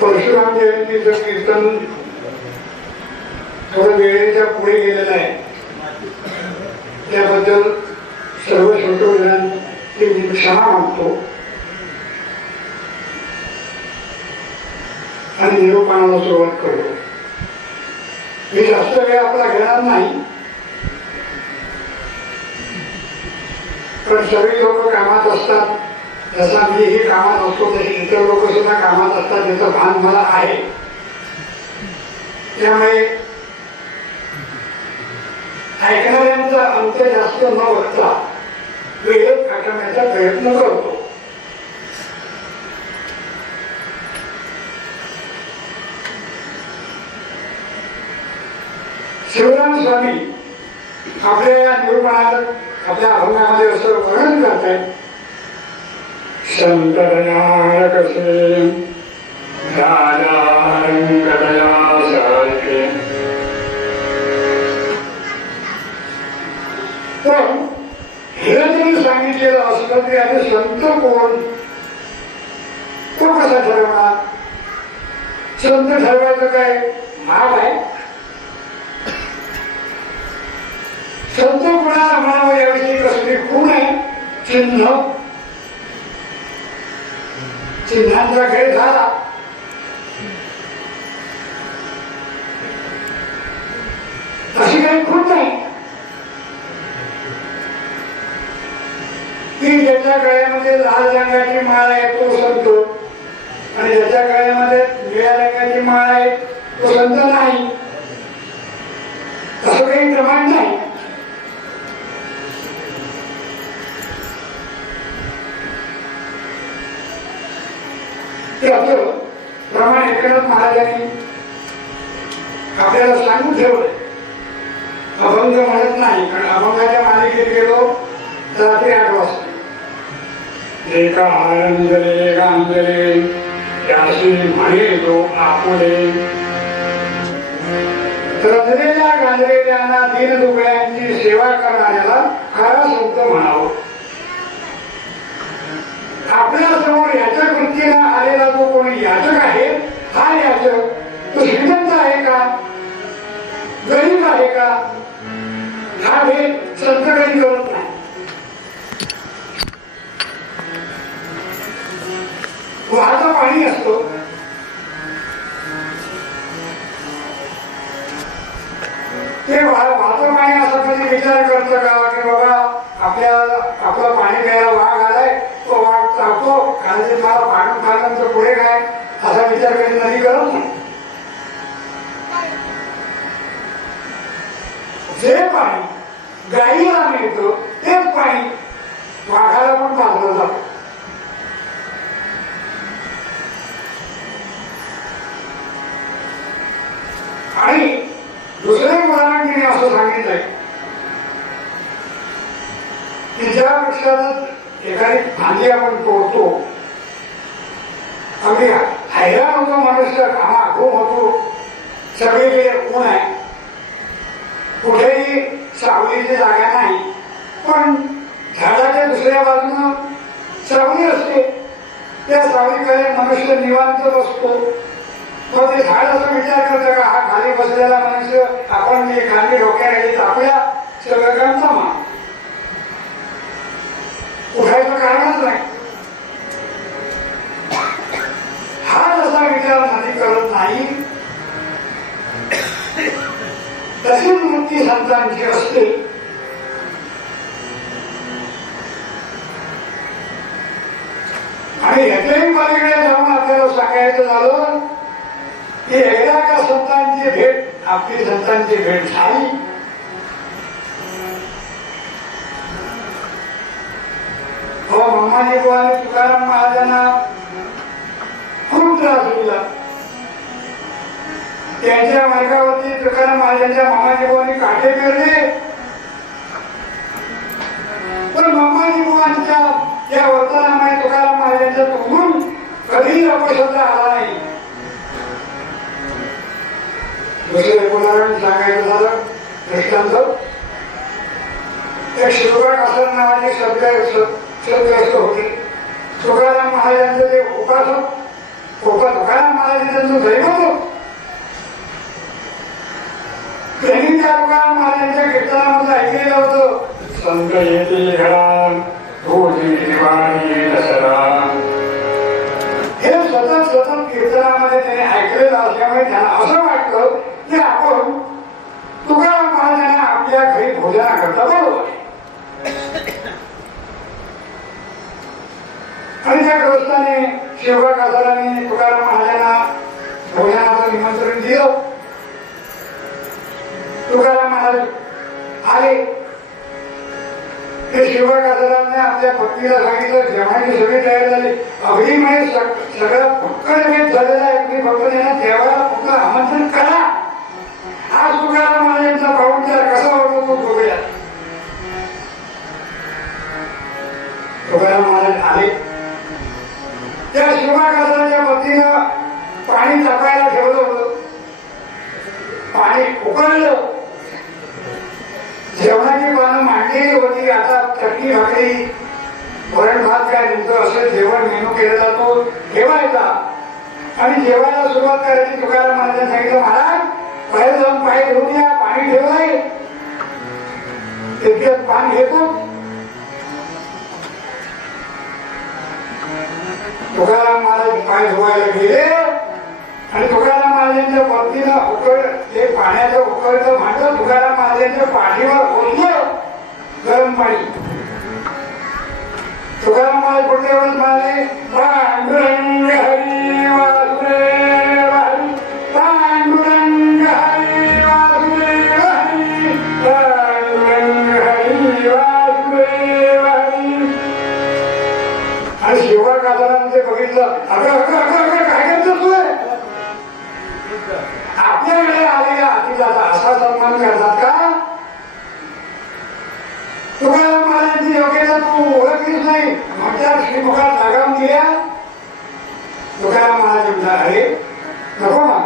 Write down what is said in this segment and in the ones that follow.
परशुराम जयंतीचं कीर्तन थोडं वेळेच्या पुढे गेलेलं आहे, त्याबद्दल सर्व श्रोतोजनांची मी क्षमा मागतो आणि निरूपणाला सुरुवात करतो. मी जास्त वेळ आपला घेणार नाही, पण सगळी लोक कामात असतात, जसा मीही कामात असतो तशी इतर लोक सुद्धा कामात असतात, त्याचं भान मला आहे. त्यामुळे ऐकणाऱ्यांचा अंत जास्त न बघता वेळेत आठवण्याचा प्रयत्न करतो. शिवराम स्वामी आपल्या या निरूपणात आपल्या अभंगामध्ये असं वर्णन करतायत. संतदया कसे राजा रंगदया सारखे. पण हे जरी सांगितलेलं असलं की आता संत कोण, तो कसा ठरवणार? संत ठरवायचं काय नाव आहे? संत कोणाला म्हणावं याविषयी कसली खूण आहे? चिन्ह, चिन्हांचा खेळ झाला. अशी काही खूण नाही. ज्याच्या गळ्यामध्ये लाल रंगाची माळ आहे तो संत, आणि ज्याच्या गळ्यामध्ये निळ्या रंगाची माळ आहे तो संत नाही, असं काही प्रमाण नाही. ते आपलं प्रमाण एकनाथ महाराजांनी आपल्याला सांगून ठेवलंय. अभंग म्हणत नाही, कारण अभंगाच्या मालिकेत गेलो तर रात्री 8 वाजता. एका आनंदले गांजले त्याशी म्हणे तो आपुले, रंजलेल्या गांजलेल्यांना दीन दुबळ्यांची सेवा करणाऱ्याला खरा संत म्हणावं. आपल्या समोर याचक वृत्तीनं आलेला जो कोणी याचक आहे, हा याचक तो श्रीमंत आहे का, गरीब आहे का, हा भेद संत कधी करत नाही. वाहतं पाणी असतो, ते वाहतं पाणी असं कधी विचार करतं का की बाबा आपलं पाणी प्यायला वाघ आलाय, तो वाघ चावतो, खाली मला पाणी खाल्यानंतर पुढे काय, असा विचार कधी नदी करत नाही. जे पाणी गाईला मिळतं तेच पाणी वाघाला पण पाजलं जातं. आणि दुसरे उदाहरण तिने असं सांगितलंय की ज्या वृक्षात एखादी फांदी आपण तोडतो, अगदी हैराण होतो मनुष्य, घामाघूम होतो, सगळीकडे ऊन आहे, कुठेही सावलीची जागा नाही, पण झाडाच्या दुसऱ्या बाजूनं सावली असते, त्या सावलीकडे मनुष्य निवांत बसतो. मग ते झाड असं विचार करतं का हा खाली बसलेला मनुष्य आपण खाली डोक्याखाली टाकूया, सगळं काम जमा, उठायचं कारणच नाही. हा जसा विचार नदी करत नाही, तशीच वृत्ती संतांची असते. आणि याच्याही पलीकडे जाऊन आपल्याला सांगायचं झालं की एकदा का संतांची भेट, आपली संतांची भेट झाली, मम्माजी बुवाने तुकाराम महाराजांना खूप त्रास दिला. त्यांच्या मार्गावरती तुकाराम महाराजांच्या मामाजी बुवांनी काठे पेरले, पण मम्माजी बुवांच्या या वर्तनामुळे तुकाराम महाराजांच्या तोंडून कधीही अपशब्द आला नाही. दुसरे उदाहरण सांगायचं झालं, दृष्टांत, एक शिवगड असं नावाचे सद्ग्रस्त होते. तुकाराम महाराजांचं जे उपासक, तुकाराम महाराजांचं दैवत, त्यांनी त्या तुकाराम महाराजांच्या कीर्तनामध्ये ऐकलेलं होतं, संत येते घरा रोजी दिवाळी दसरा. हे सतत कीर्तनामध्ये त्याने ऐकलेलं असल्यामुळे त्यांना असं वाटतं की आपण तुकाराम महाराजांना आपल्या घरी भोजनाकरता बोलवलं. आणि त्या ग्रस्ताने शिवबा कासारांनी तुकाराम महाराजांना भोजनाचं निमंत्रण दिलं. तुकाराम महाराज आले. ते शिवबा कासारांनी आपल्या पत्नीला सांगितलं, जेवणाची सगळी तयार झाली, अगदी म्हणजे सगळं फक्त भेट झालेला आहे, तुम्ही फक्त त्यांना देवाला फक्त आमंत्रण करा. आज तुकाराम महाराजांचा पाहुणचार कसा होतो तो बघूया. तुकाराम महाराज आले. त्या शिवबा कासारांच्या पत्नीनं पाणी तापायला ठेवलं होतं, पाणी उकळलं, जेवणाची पानं मांडलेली होती. आता चटणी भाकरी वरण भात काय तुमचं असं जेवण मेनू केला जातो, ठेवायचा. आणि जेवायला सुरुवात करायची. तुकाराम महाराजांनी सांगितलं, महाराज बाहेर जाऊन पाय धुवून द्या, पाणी ठेवलंय, तितक्यात पाणी घेतो. तुकाराम महाराज पाय धुवायला गेले आणि तुकाराम महाराजांच्या पत्नीनं ते पाण्याचं उकळतं भांडं तुकाराम महाराजांच्या पाठीवर ओतलं गरम पाणी. तुकाराम महाराज पुढे एवढंच म्हणाले, पांडुरंग हरी वासुदेव हरी, पांडुरंग हरी वासुदेव हरी, पांडुरंग हरी वासुदेव हरी. आणि शिवा कासारांचे बघितलं, अगं काय करतो तू? आपल्याकडे आलेल्या अतिथीचा असा सन्मान करतात का? तुकाराम महाराजांची योग्यता तू ओळखलीच नाही, म्हटल्या श्रीमुखात लगाम दिल्या. तुकाराम महाराज म्हणतात, अरे नको ना,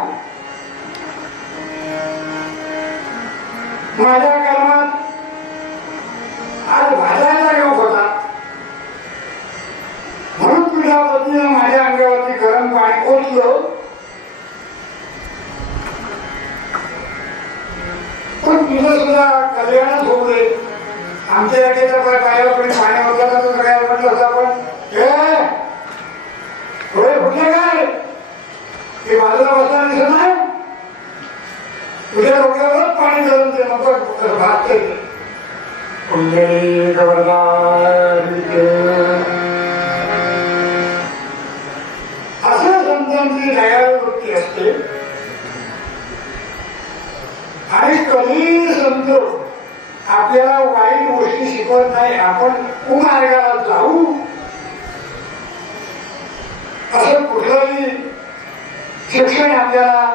माझ्या कर्मात आज भाजायचा योग होता, म्हणून तुझ्या पत्नीनं माझ्या अंगावरती गरम पाणी ओतलं. पण तुझं सुद्धा कल्याणच होऊ दे. आमच्या जागेच्या पायावर कोणी पाणी होता तर तुझं काय म्हटलं होतं आपण, थोडे फुटले काय ते बाजूला बसला दिसत नाही, तुझ्या डोक्यावरच पाणी घालून ते नको भागते. कुंडली असं संतांची दयाळू वृत्ती असते. आणि कधी संत आपल्याला वाईट गोष्टी शिकवत नाही, आपण कुमार्गाला जाऊ असं कुठलंही शिक्षण आपल्याला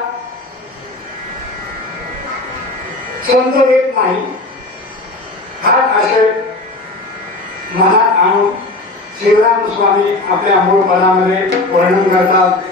संत देत नाही. हा आशय मनात आणून श्रीराम स्वामी आपल्या मूळ पदामध्ये वर्णन करतात.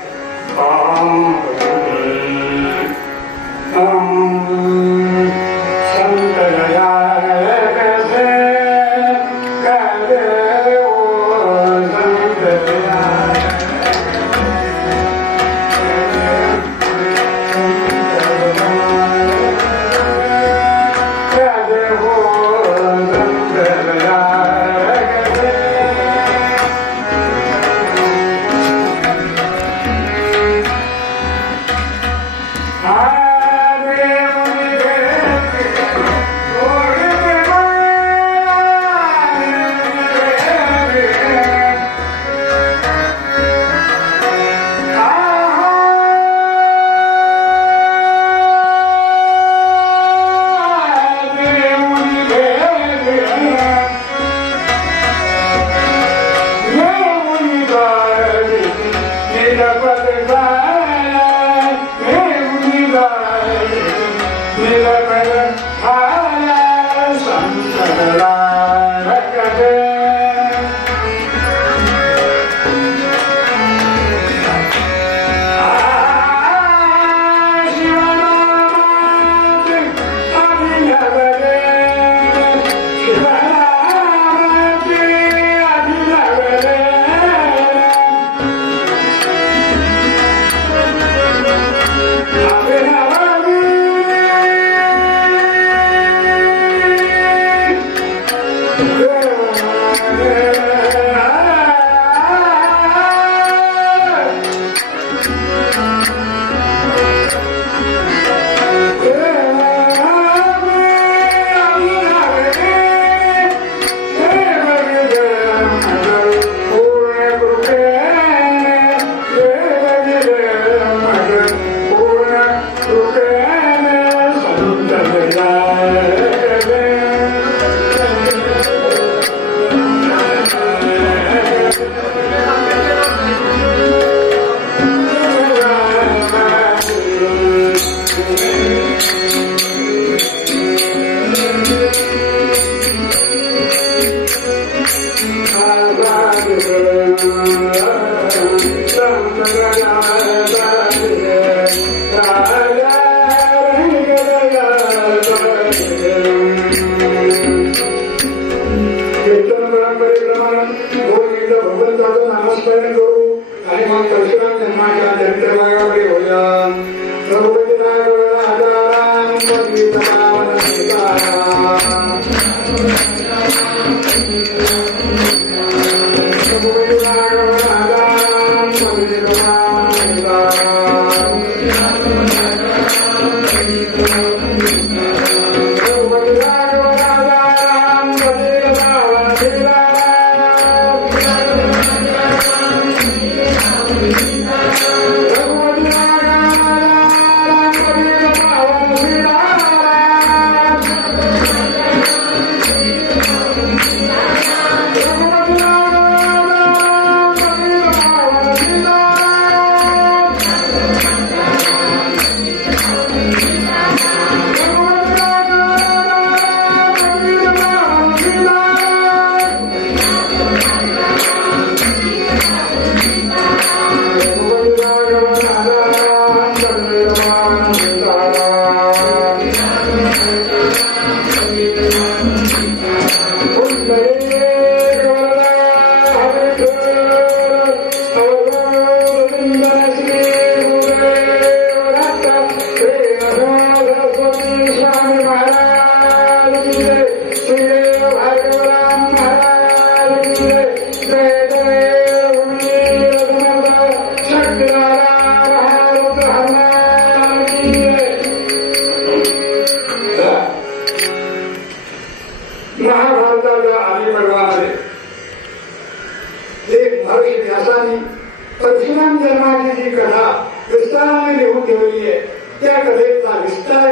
त्या कथेचा विस्तार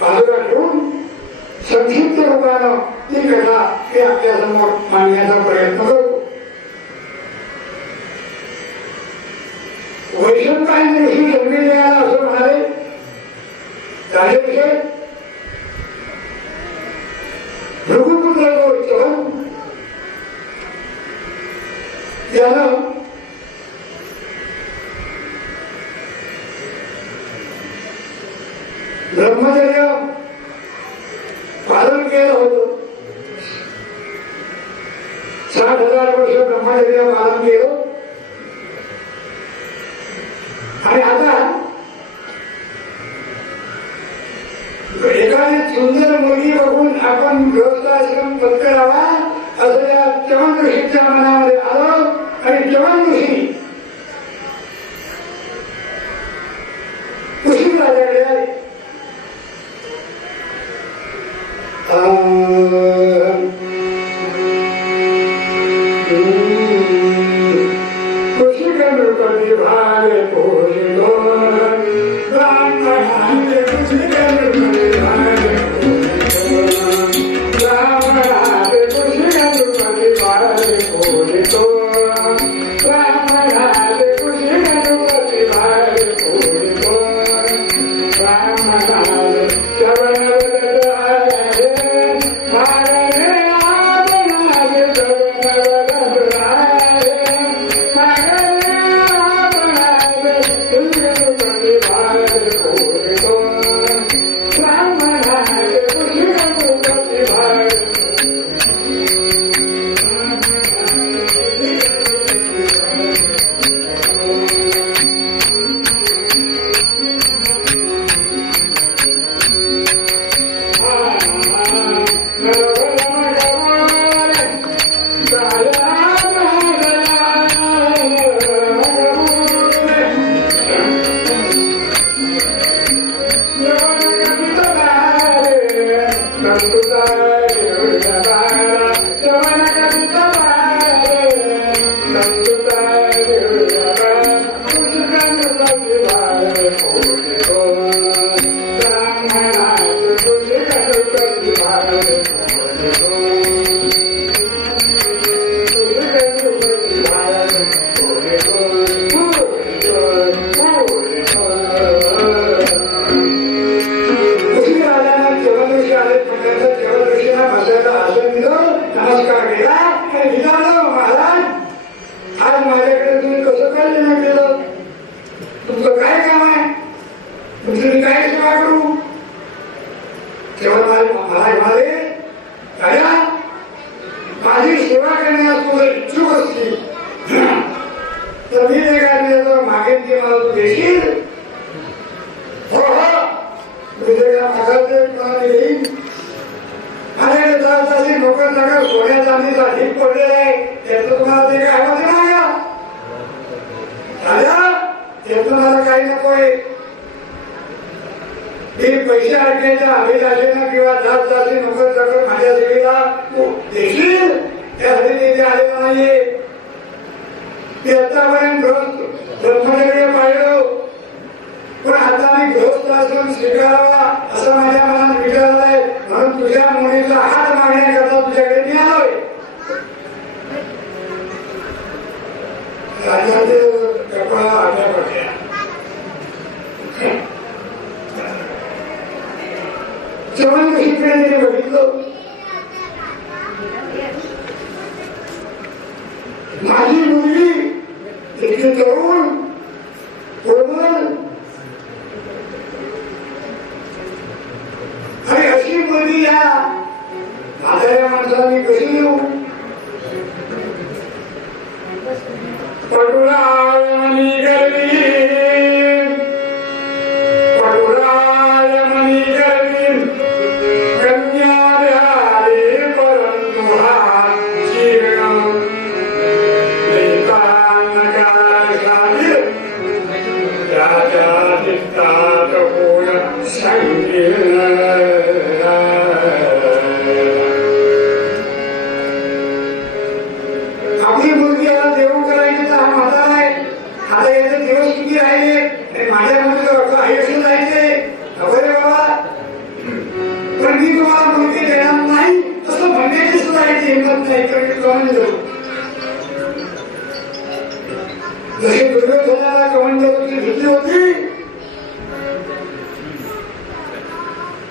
बाजूला ठेवून संक्षिप्त रूपानं ती कथा मी आपल्या समोर मांडण्याचा प्रयत्न करतो. वैशंपायन ऋषी जन्मेजयाला असं म्हणाले, राजर्षे भृगुपुत्र जो चवन त्यानं ब्रह्मचर्य पालन केलं होतं. 60,000 वर्ष ब्रह्मचर्य पालन केलं आणि आता एखादी सुंदर मुलगी बघून आपण गृहस्थाश्रम पत्करावा असं या चवन ऋषीच्या मनामध्ये आलं आणि चवन ऋषी कुशी राजाकडे आले. पैसे आणण्याच्या अभिलाषेनं किंवा जात नोकर चाकर माझ्या सेवेला देशील त्यासाठी तिथे आलेला नाहीये. ते आतापर्यंत ब्रह्मचर्य पाहिलं पण आता मी गृहस्थ आश्रम स्वीकारावा असं माझ्या मनात विचार आहे. म्हणून तुझ्या मुलीचा हात मागण्याकरता तुझ्याकडे मी आलोय. राजाचे कपाळा आट्या पडल्या. चवन ऋषीकडे बघितलं, माझी मुलगी इतकी तरुण कोमल आणि अशी मुलगी या म्हाताऱ्या माणसाने कशी येऊ. पटुरायमणी गर्वी पटुरायमणी गर्वी कन्याद्यारी परंतु हा जीर्ण नकाशाली त्याच्या चित्तात होय संकीर्ण. आपली मुलगी याला देऊ करायची तर हा म्हातारा आहे. आता याचे दिवस किती राहिले माझ्या मुलीचं आयुष्य जायचे.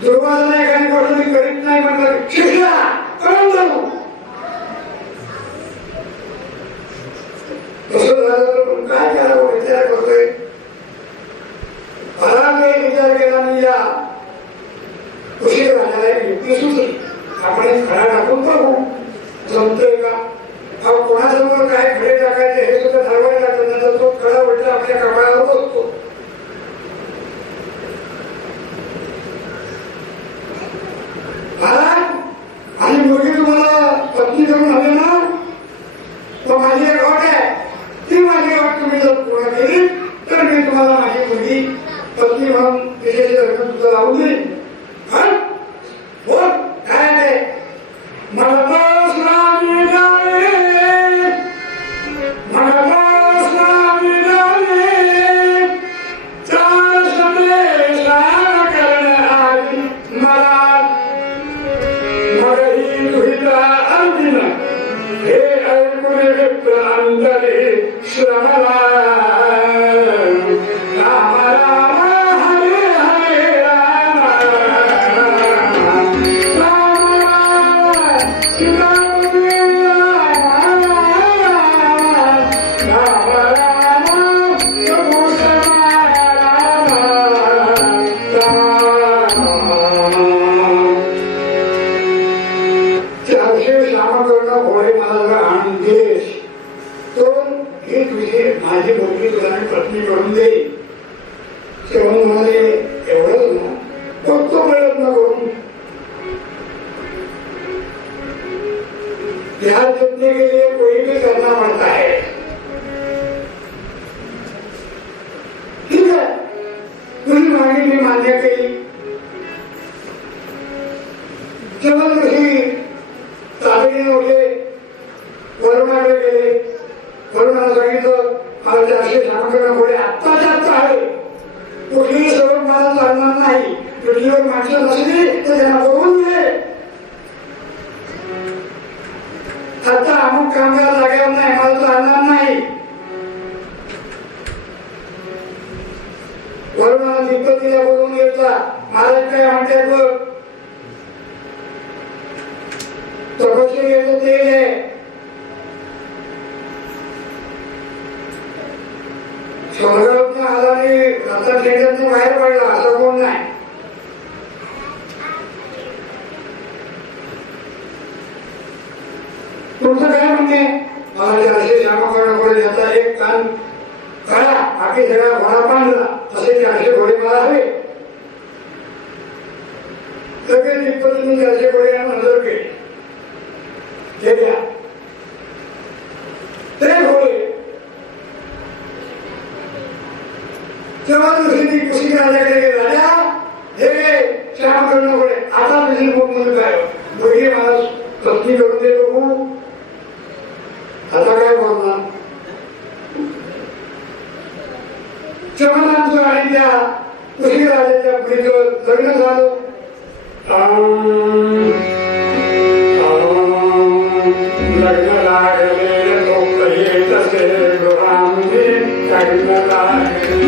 दुर्वासाला एखादी गोष्ट मी करीत नाही म्हटलं शिक्षा करून जाऊ. तसं झालं तर काय करावं विचार करतोय. मला काही विचार केला मी या उशीर राहण्याला एक युक्ती सुचली. आपण एक खडा टाकून बघू जमतोय का. कोणासमोर काय खडे टाकायचे हे सुद्धा ठरवायला लागतं. तो खडा म्हटलं आपल्या कपाळावर बसतो. आणि मुलगी तुम्हाला पत्नी करून हवे ना, तर माझी एक अट आहे. ती माझी अट तुम्ही जर पूर्ण केली तर मी तुम्हाला माझी मुलगी पत्नी म्हणून तिच्याशी लग्न तुझं लावून देईन. बोल काय ते. माझी मुलगी तुला मी पत्नी करून देईल. तेव्हा म्हणाले एवढंच ना, फक्त प्रयत्न करून प्यार जीतने के लिए कोई भी करना पड़ता है. ठीक है, तुझी मागणी मी मान्य केली. जेव्हा कशी तातडीने उठले, वरुणाकडे गेले. वरुणाला सांगितलं मला 400 साखर पुढे आत्ताच्या आत्ता आहे. कुठलीही सवय मला चालणार नाही. पृथ्वीवर माणसं नसली तर त्यांना बघून घे. आता अमुक कामगार जागेवर नाही, मला चालणार नाही. वरुणाला तिब्बतीला बोलून घेतला. महाराज काय म्हणतात बघ. तपस्वी घेतलं तेल आहे. स्वर्गातून आला आणि रत्न ठेक्यातून बाहेर पडला असं कोण नाही. तुमचं काय म्हणणे. मला 400 श्यामकर्ण याचा एक कान काळा बाकी सगळा घोडा पांढरा असे 400 घोडे मला हवे. लगेच तिप्पतीने 400 घोडे नजर केले. ते घोडे तेव्हा दुसरी कुशी राजाकडे गेला. हे श्यामकर्ण घोडे आता तुझी खूप मुलं काय दोघे मला पत्नी करून दे बघू. आता काय बोलणार. चमनांचं आणि त्या कुशी राजाच्या मुलीचं लग्न झालं. लग्न लागले तो कहे तसे गुरांनी लग्न लागले.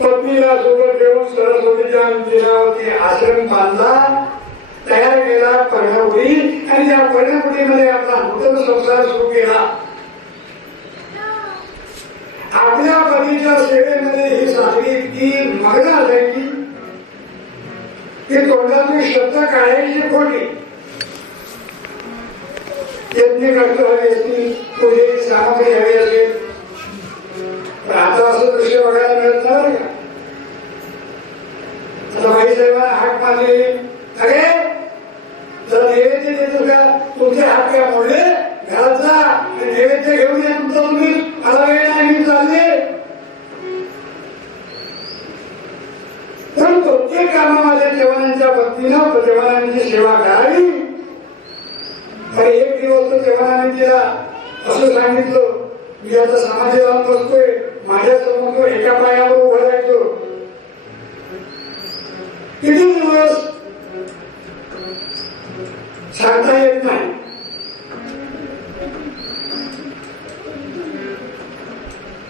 पत्नीला सोबत घेऊन सरस्वतीच्या दिनावरती आश्रम बांधला, तयार केला पर्णकुटी आणि त्या पर्णकुटीमध्ये आपला नूतन संसार सुरू केला. आपल्या पतीच्या सेवेमध्ये ही सासरी इतकी मग्न असायची की तोंडातून शब्द काढायची खोटी. यज्ञ कष्ट हवी असतील, पूजेची सामग्री हवी असेल. आता असं दृश्य बघायला मिळत नाही का. आता बाई साहेबांना हाक मारली, अरे जरा नैवेद्य देतो का. तुमचे हात काय मोडले, घरात जा नैवेद्य घेऊन या तुमचा तुम्ही. मला वेळ नाही मी चालले. जवानांच्या पत्नीनं जवानांची सेवा करावी. तर एक दिवस तर जवानांनी तिला असं सांगितलं, मी आता समाधी लावून बसतोय, माझ्या समोर तो एका पायावर उभं राहायचो. किती दिवस सांगता येत नाही.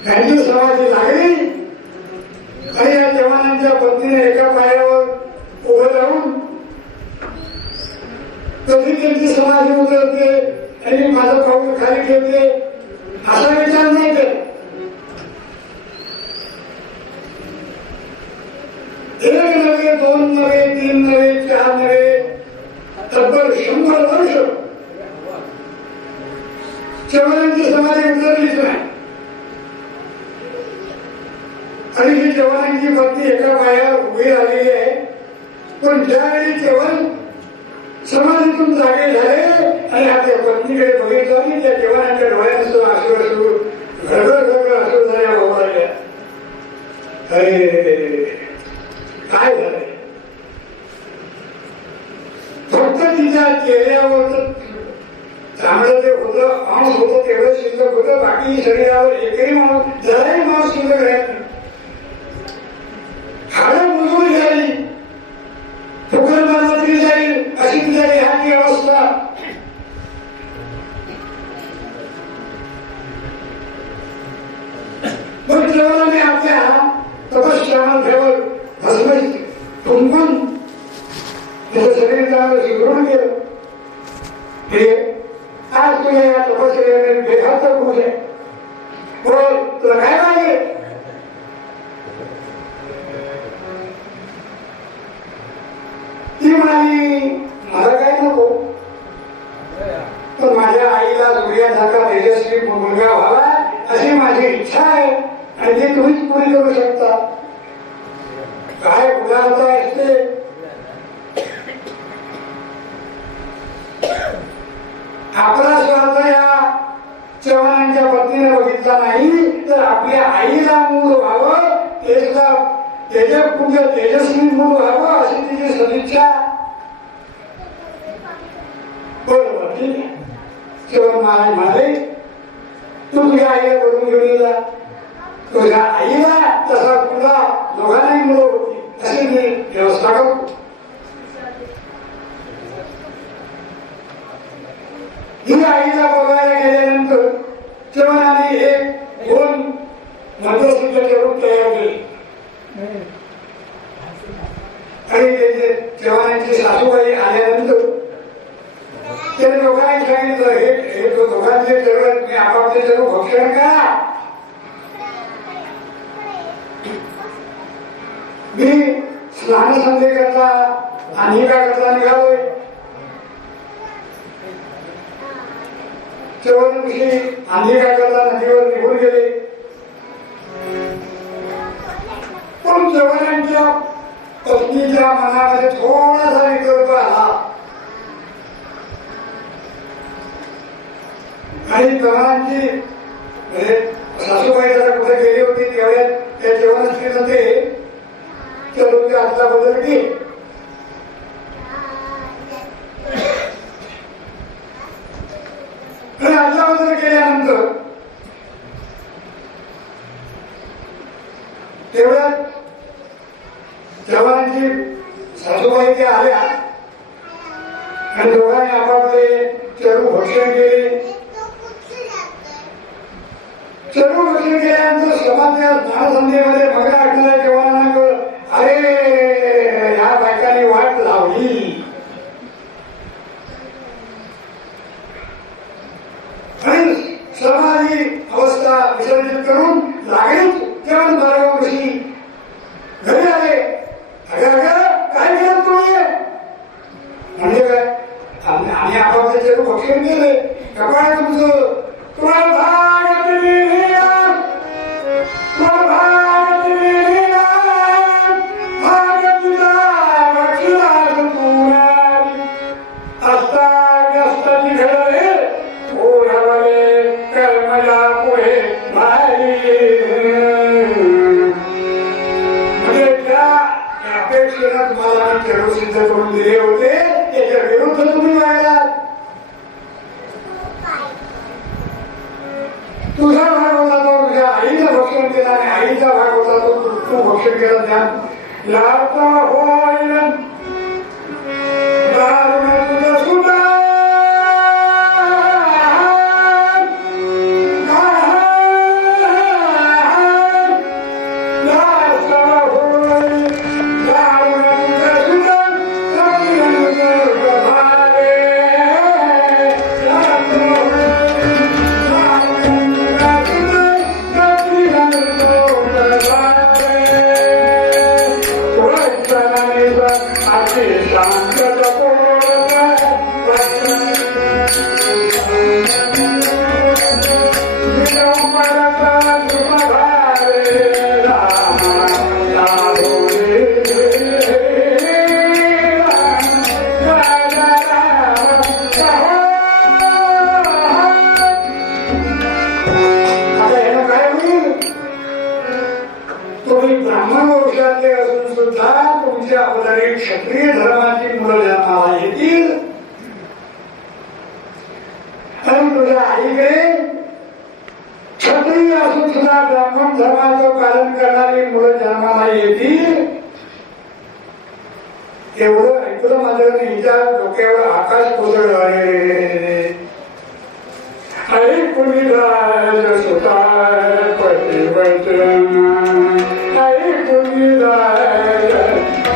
त्यांची समाधी लागली आणि या जवानांच्या पत्नीने एका पायावर उभं राहून कधी त्यांची समाधी उतरते आणि माझं पाऊल खाली घेते असा विचार नाही केला. एक नव्हे, दोन नव्हे, तीन नव्हे, चार नव्हे, तब्बल 100 वर्ष जवानांची समाधी उतरलीच नाही. आणि ही जवानांची पत्नी एका पायावर उभी राहिलेली आहे. पण ज्यावेळी जवान समाधीतून जागे झाले आणि आपल्या पत्नीकडे बघितलं आणि त्या जवानांच्या डोळ्यात आसू असू घडघड असू झाल्या भाऊ लागल्या. अरे काय झालंय? फक्त तिच्या चेहऱ्यावर चांगलं जे होतं, मांस होतं तेवढं शिल्लक होतं, बाकी शरीरावर एकही मांस जराही मांस शिल्लक राहत नाही. हाडं मुजून झाली, फुकट मारला तरी जाईल अशी तुझ्या देहाची अवस्था. मग जवानाने आपल्या तपश्चर्यावर भस्म कुंकून त्याचं शरीर चांगलं शिकवून गेलं. हे आज तुझ्या या तपश्चर्याने बेघात खुश आहे. बोल, तुला काय पाहिजे? ती म्हणाली, मला काय नको, पण माझ्या आईला सूर्यासारखा तेजस्वी मुलगा व्हावा अशी माझी इच्छा आहे आणि ती तुम्हीच पुरी करू शकता. काय उदाहरण असते? आपला स्वार्थ या जवानांच्या पत्नीने बघितला नाही तर आपल्या आईला मूळ व्हावं, तेजस्वी मूळ व्हावं अशी तिची सदिच्छा. बरोबर, ठीक आहे. जेव्हा महाराज म्हणाले, तू तुझ्या आईला करून घेऊन जा. तुझ्या आईला तसा तुला दोघांनाही मुलं होती अशी मी व्यवस्था करतो. ही आईला बघायला गेल्यानंतर जवानाने एक 2 मंत्रसिद्धीचे रूप तयार केले आणि त्याचे जवानांची सासूबाई आल्यानंतर त्याने दोघांनी सांगितलं, हे दोघांचे जरूर तुम्ही आपापले जरूर भक्षण करा. मी स्नान संधी करता अनिका करता निघालोय. दिवशी अनिका करता नदीवर निघून गेले. पण जवानांच्या पत्नीच्या मनामध्ये थोडासा विकल्प आला आणि जवानांची सासूबाई जरा कुठे गेली होती तेवढ्यात त्या जवानांची ते तुमच्या हातला बदल की हातला बदल केल्यानंतर तेवढ्यात जवानांची सासूबाई त्या आल्या आणि दोघांनी आपापले चरू भक्षण केले. चरू भक्षण केल्यानंतर समाजच्या स्नानसंध्येमध्ये मग्न असणाऱ्या जवानांना अरे ह्या बायकांनी वाट लावली आणि समाधी अवस्था विसर्जित करून लागलीच जेवण बरोबर कशी घरी आले. काय केलं तुम्ही? म्हणजे काय आम्ही आपापले चरू भक्षण केले. कपाळ तुमचं तू भक्षण केलं ज्ञान लावता होईल सुद्धा क्षत्रिय धर्माची मुलं जन्माला येतील आणि तुझ्या आईकडे क्षत्रिय असून सुद्धा ब्राह्मण धर्माचं पालन करणारी मुलं जन्माला येतील. एवढं ऐकलं मात्र हिच्या डोक्यावर आकाश कोसळलं. आई कुणी राज सुतार पती वचन आई कुणी राज सुतार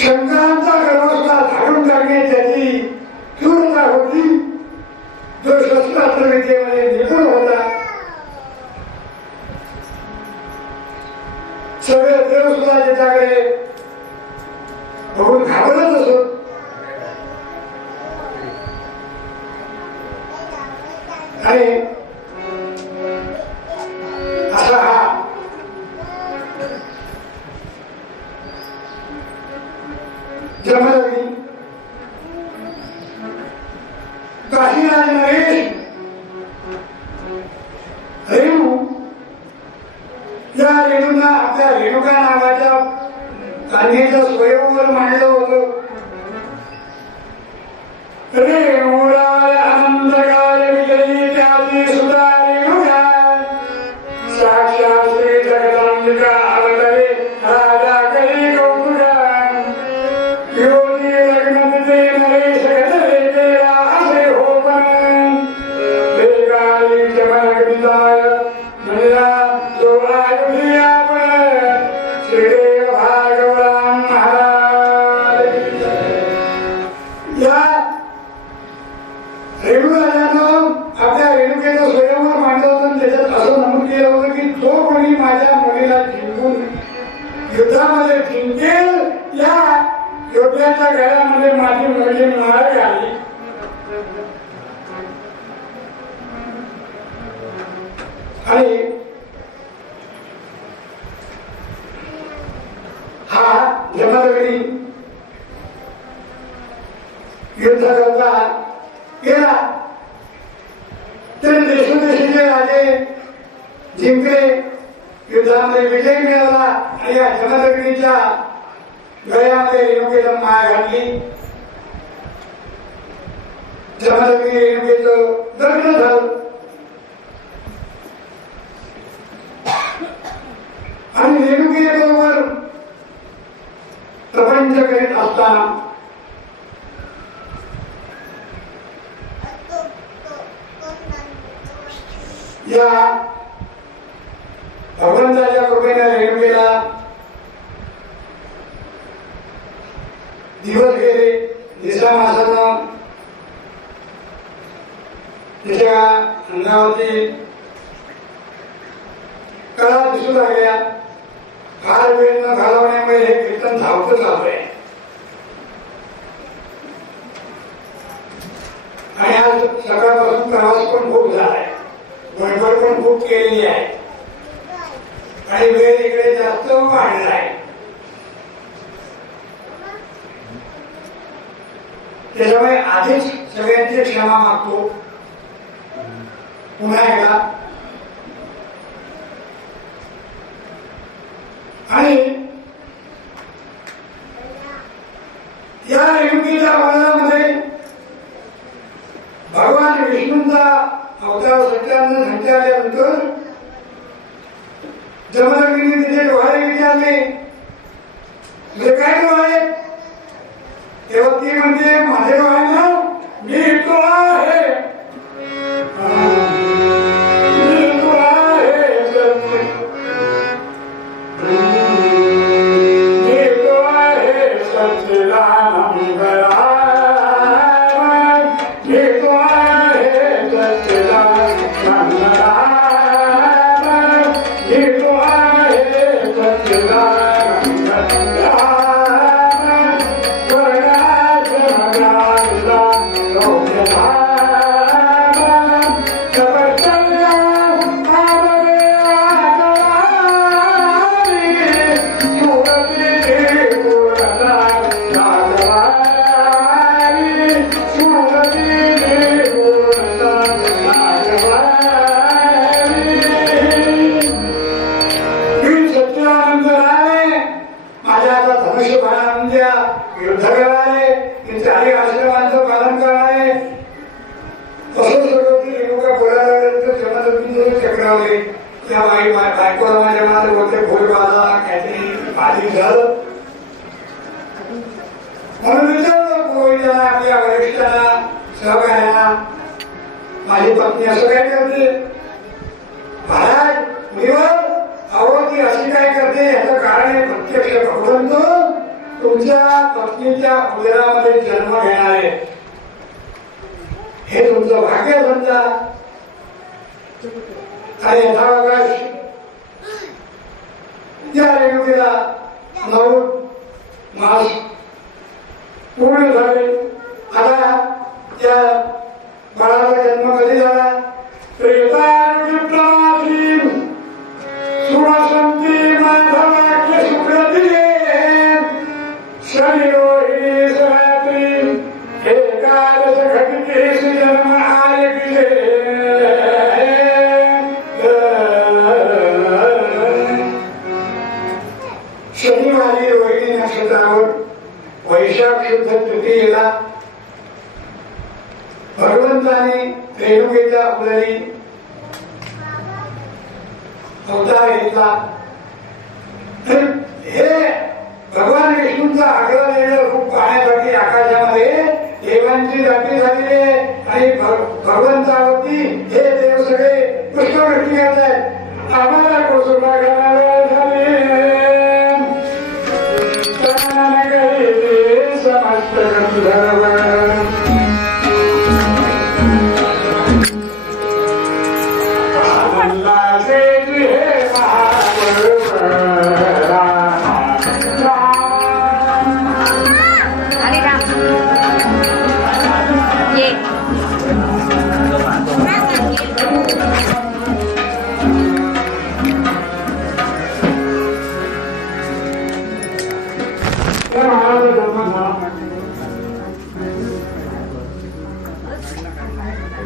शंकरांचा गर्भस्था झाडून टाकणे त्याची तीव्रता होती. जो शस्त्रास्त्र विद्येमध्ये निपुण होता, सगळे देव सुद्धा त्याच्याकडे बघून घाबरत असत. आणि असा हा जमदग्नी कन्येचं स्वयंवर मांडलं होतं. रेणुराय आनंदकाय विजयी त्याची सुधा रेणुका साक्षात श्री जगदांबिका अवतरे राजा करी कौतुका योगी लग्न तिथे नरेश गजरे केला असे हो पण वेगाली जमगदिताय म्हणला जो आयुधिया पण श्रीदेव भागवराम महाराज या रेणुराजानं आपल्या रेणुकेचं स्वयंवर मांडलं होतं. त्याच्यात असं नमूद केलं होतं की जो कोणी माझ्या मुलीला जिंकून युद्धामध्ये जिंकेल या योद्ध्याच्या घरामध्ये माझी मुलगी मार घाली. आणि हा जमदग्नी युद्ध करता गेला. त्याने देशोदेशीचे राजे जिंकले, युद्धामध्ये विजय मिळवला आणि या जमदग्नीच्या गळ्यामध्ये रेणुकेला माळ घातली. जमदग्नी रेणुकेचं लग्न झालं आणि रेणुकेबरोबर प्रपंच करीत असताना या भगवंताच्या कृपेने रेणुकेला दिवस गेले. दिसा मासानं तिच्या अंगावरती कळा दिसू लागल्या. फार वेळ न घालवण्यामुळे हे कीर्तन धावतं चालू आहे. आणि आज सकाळपासून प्रवास पण खूप झालाय, गडबड पण खूप केलेली आहे आणि वेळ इकडे जास्त वाढला आहे. त्याच्यामुळे आधीच सगळ्यांची क्षमा मागतो पुन्हा एकदा. आणि या रेणुकीच्या वर्णनामध्ये भगवान विष्णूंचा अवतार सत्यानंद संचारल्यानंतर जमदग्नीने तिथे डोहाळे विचारले, तुझे काय डोहाळे? तेव्हा ती म्हणते, माझे डोहाळे ना मी तो आहे, मी तो आहे, मी तो आहे सच्चिदानंद युद्ध करणारे, चारी आश्रमांचं पालन करणारे, तसं सगळं रेणुका बोलायला लागल्यानंतर जमदग्नी चक्रावले. त्या बायकोला माझ्या मला बोलते भोय बाजा काहीतरी बाधिक झालं म्हणून विचारलं गोविंदांना, आपल्या वरिष्ठांना, सहकार्यांना, माझी पत्नी असं काय करते महाराज मुलीवर? अहो ती अशी काय करते याचं कारण आहे प्रत्यक्ष भगवंत तुमच्या पत्नीच्या उदरामध्ये जन्म घेणार आहे. हे तुमचं भाग्य समजा. आणि यथावकाश या रेणुकेला 9 मास पूर्ण झाले. आता त्या बाळाचा जन्म कधी झाला? सुवासंती माधवाख्य सुप्रतिले शनि रोहिणी सहत्री एकादश घटितेषु जन्म आयकिले. शनिवार आली रोहिणी नक्षत्रावर वैशाख शुद्ध तृतीयेला भगवंताने रेणुकेच्या उदरी अवतार घेतला. तर हे भगवान विष्णूंचा आग्रह देणारं रूप पाहण्यासाठी आकाशामध्ये देवांची रात्री झालेली आहे आणि भगवंतावरती हे देव सगळे पुष्पवृष्टी करत आहेत. आम्हाला कोसुला घालायला झाले समस्त गंधर्व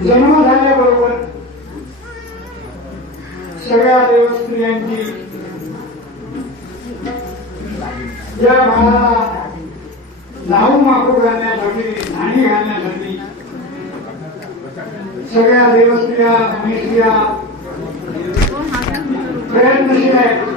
जन्म झाल्याबरोबर सगळ्या देवस्त्रियांची या बाळाला लावू माकू घालण्यासाठी नाणी घालण्यासाठी सगळ्या देवस्त्रिया मनीस्त्रिया प्रयत्नशील आहेत.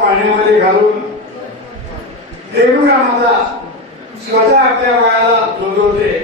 पाण्यामध्ये घालून रेणुका माता स्वतः आपल्या बाळाला झोलवते.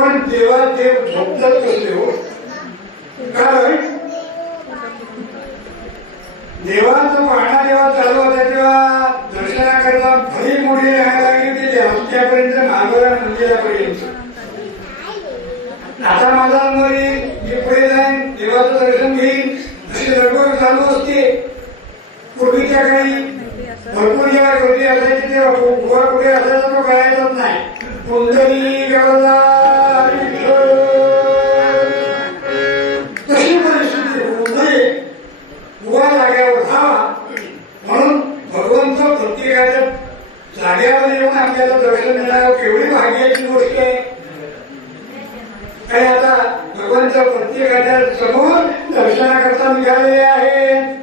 पण देवा देव झोपतात कसले हो. कारण देवाचं पाहणा जेव्हा चालू होता तेव्हा दर्शनाकरता भरी मोठी राहायला लागली ते हप्त्यापर्यंत महाबळा मंदिरापर्यंत. आता माझा मी पुढे जाईन देवाचं दर्शन घेईन अशी धडपड चालू असते. पूर्वीच्या काळी भरपूर जेव्हा गर्दी असायची तेव्हा उभा कुठे असायचा तो कळायचाच नाही. कुंडली तशी परिस्थिती होऊ नये, उभा जाग्यावर राहावा म्हणून भगवंत प्रत्येकाच्या जाग्यावर येऊन आपल्याला दर्शन देणार केवढी भाग्याची गोष्ट आहे. आणि आता भगवंत प्रत्येकाच्या समोर दर्शनाकरता निघालेले आहे.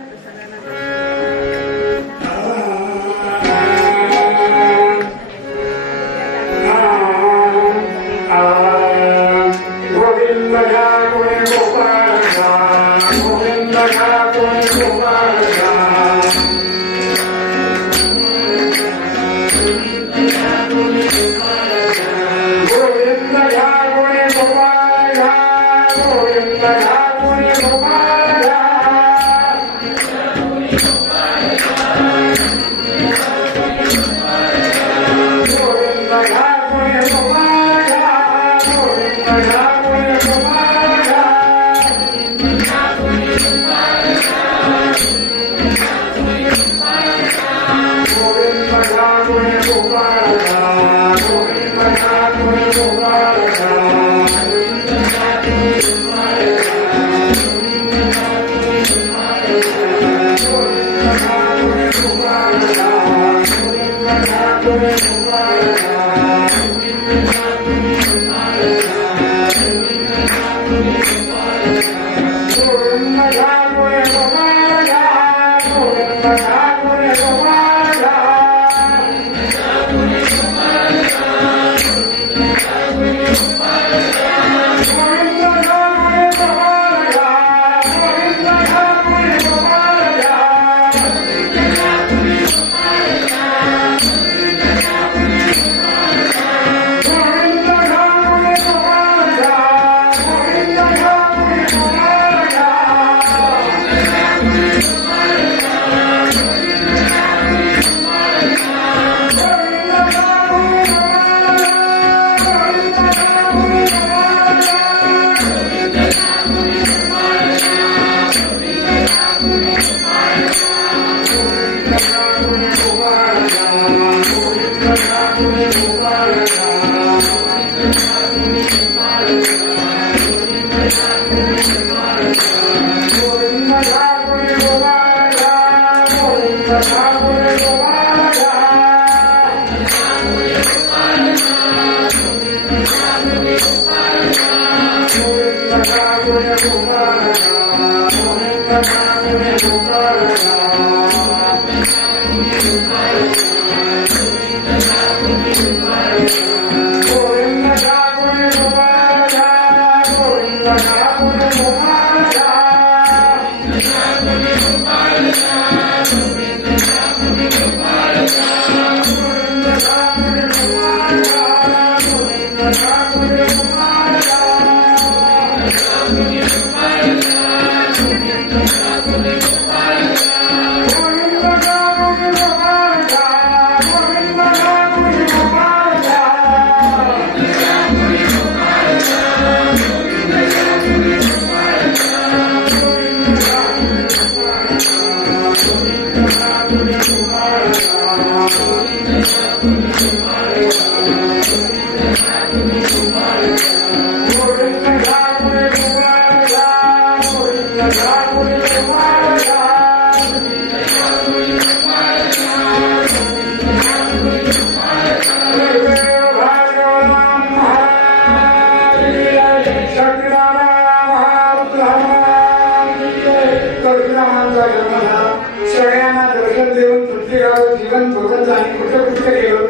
सगळ्यांना दर्शन देऊन प्रत्येकावर जीवन भगवंतांनी कुठं कुठं केलं.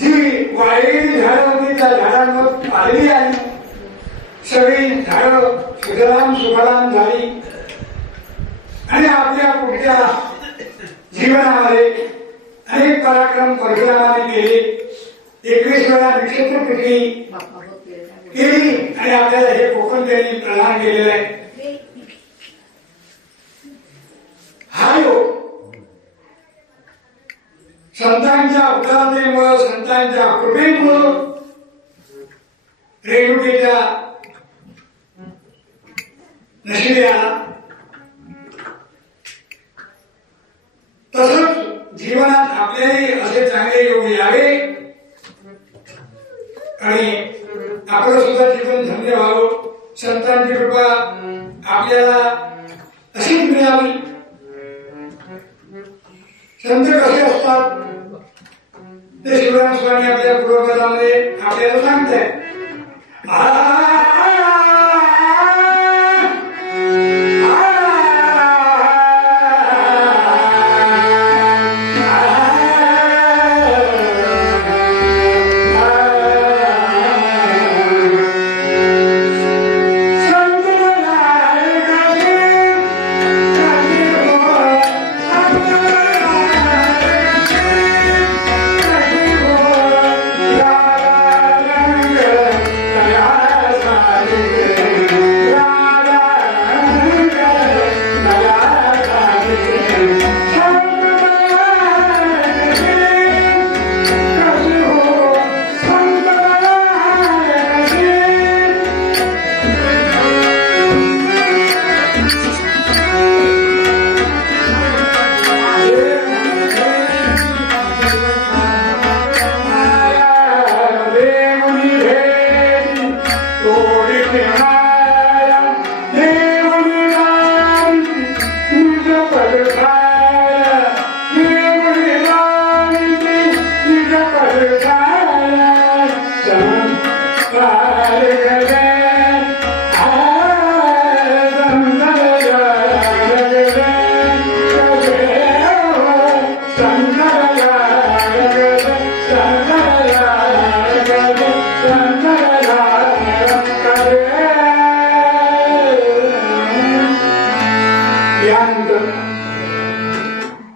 जी वाळलेली झाडं होती त्या झाडांवर पालवी आली, सगळी झाडं सुखराम सुखराम झाली आणि आपल्या पुढच्या जीवनामध्ये अनेक पराक्रम परशुरामाने केले. 21 वेळा नक्षत्र पिकली, केली आणि आपल्याला हे कोकण त्यांनी प्रदान केलेलं आहे. हा योग संतांच्या उदारतेमुळं, संतांच्या कृपेमुळं, रेणुकेच्या नशिबी आला. तसंच जीवनात आपल्याही असे चांगले योग यावे आणि आपलं सुद्धा जीवन धन्य व्हावं. संतांची कृपा आपल्याला अशीच मिळावी. संत कसे असतात ते शिवराम स्वामी आपल्या पूर्वपदामध्ये आपल्याला सांगताय.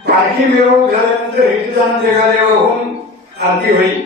पालखी मिरवणूक झाल्यानंतर हिटजान देवादेव होऊन आरती होईल.